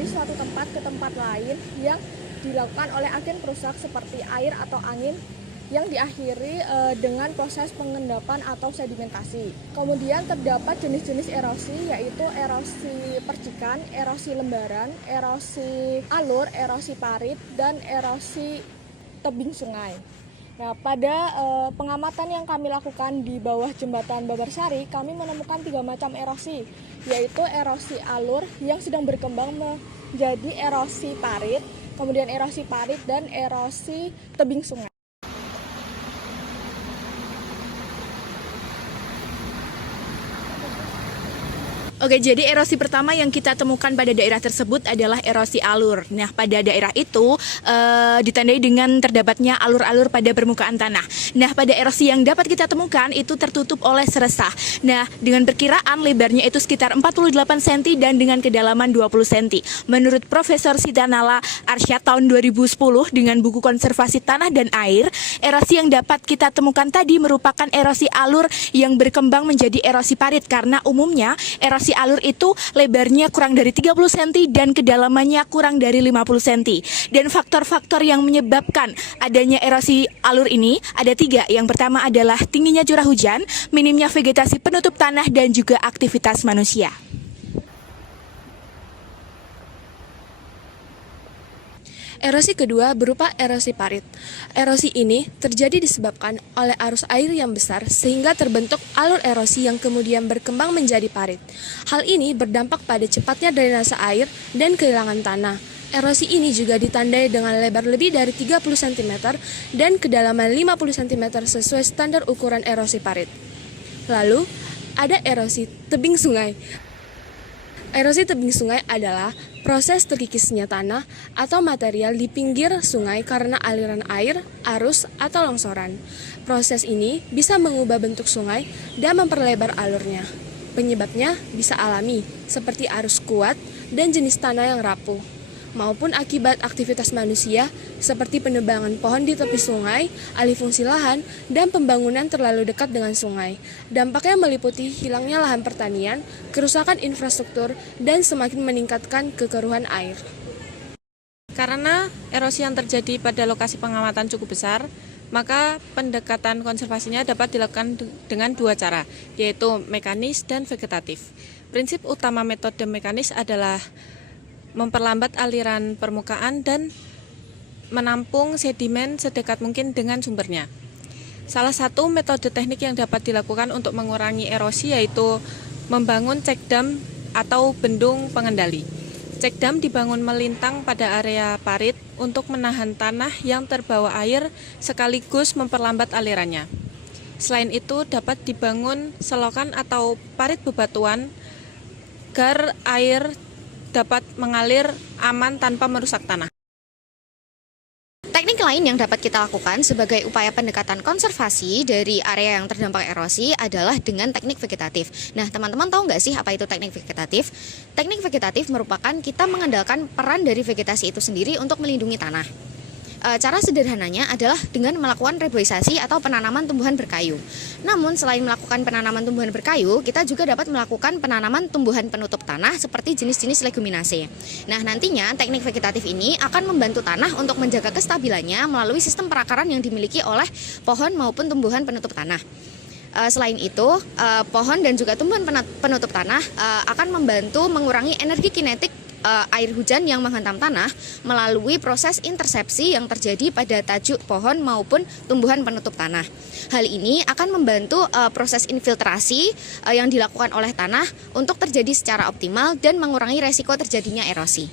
dari suatu tempat ke tempat lain yang dilakukan oleh agen perusak seperti air atau angin yang diakhiri dengan proses pengendapan atau sedimentasi. Kemudian terdapat jenis-jenis erosi, yaitu erosi percikan, erosi lembaran, erosi alur, erosi parit, dan erosi tebing sungai. Nah, pada pengamatan yang kami lakukan di bawah jembatan Babarsari, kami menemukan 3 macam erosi, yaitu erosi alur yang sedang berkembang menjadi erosi parit, kemudian erosi parit, dan erosi tebing sungai. Oke, jadi erosi pertama yang kita temukan pada daerah tersebut adalah erosi alur. Nah, pada daerah itu ditandai dengan terdapatnya alur-alur pada permukaan tanah. Nah, pada erosi yang dapat kita temukan itu tertutup oleh seresah. Nah, dengan perkiraan lebarnya itu sekitar 48 cm dan dengan kedalaman 20 cm. Menurut Profesor Sitanala Arsyad tahun 2010 dengan buku Konservasi Tanah dan Air, erosi yang dapat kita temukan tadi merupakan erosi alur yang berkembang menjadi erosi parit karena umumnya erosi alur itu lebarnya kurang dari 30 cm dan kedalamannya kurang dari 50 cm. Dan faktor-faktor yang menyebabkan adanya erosi alur ini ada 3. Yang pertama adalah tingginya curah hujan, minimnya vegetasi penutup tanah, dan juga aktivitas manusia. Erosi kedua berupa erosi parit. Erosi ini terjadi disebabkan oleh arus air yang besar sehingga terbentuk alur erosi yang kemudian berkembang menjadi parit. Hal ini berdampak pada cepatnya drainase air dan kehilangan tanah. Erosi ini juga ditandai dengan lebar lebih dari 30 cm dan kedalaman 50 cm sesuai standar ukuran erosi parit. Lalu, ada erosi tebing sungai. Erosi tebing sungai adalah proses terkikisnya tanah atau material di pinggir sungai karena aliran air, arus, atau longsoran. Proses ini bisa mengubah bentuk sungai dan memperlebar alurnya. Penyebabnya bisa alami, seperti arus kuat dan jenis tanah yang rapuh, maupun akibat aktivitas manusia seperti penebangan pohon di tepi sungai, alih fungsi lahan, dan pembangunan terlalu dekat dengan sungai. Dampaknya meliputi hilangnya lahan pertanian, kerusakan infrastruktur, dan semakin meningkatkan kekeruhan air. Karena erosi yang terjadi pada lokasi pengamatan cukup besar, maka pendekatan konservasinya dapat dilakukan dengan 2 cara, yaitu mekanis dan vegetatif. Prinsip utama metode mekanis adalah memperlambat aliran permukaan dan menampung sedimen sedekat mungkin dengan sumbernya. Salah satu metode teknik yang dapat dilakukan untuk mengurangi erosi yaitu membangun check dam atau bendung pengendali. Check dam dibangun melintang pada area parit untuk menahan tanah yang terbawa air sekaligus memperlambat alirannya. Selain itu dapat dibangun selokan atau parit bebatuan agar air dapat mengalir aman tanpa merusak tanah. Teknik lain yang dapat kita lakukan sebagai upaya pendekatan konservasi dari area yang terdampak erosi adalah dengan teknik vegetatif. Nah, teman-teman tahu nggak sih apa itu teknik vegetatif? Teknik vegetatif merupakan kita mengandalkan peran dari vegetasi itu sendiri untuk melindungi tanah. Cara sederhananya adalah dengan melakukan reboisasi atau penanaman tumbuhan berkayu. Namun selain melakukan penanaman tumbuhan berkayu, kita juga dapat melakukan penanaman tumbuhan penutup tanah seperti jenis-jenis leguminase. Nah, nantinya teknik vegetatif ini akan membantu tanah untuk menjaga kestabilannya melalui sistem perakaran yang dimiliki oleh pohon maupun tumbuhan penutup tanah. Selain itu, pohon dan juga tumbuhan penutup tanah akan membantu mengurangi energi kinetik air hujan yang menghantam tanah melalui proses intersepsi yang terjadi pada tajuk pohon maupun tumbuhan penutup tanah. Hal ini akan membantu proses infiltrasi yang dilakukan oleh tanah untuk terjadi secara optimal dan mengurangi resiko terjadinya erosi.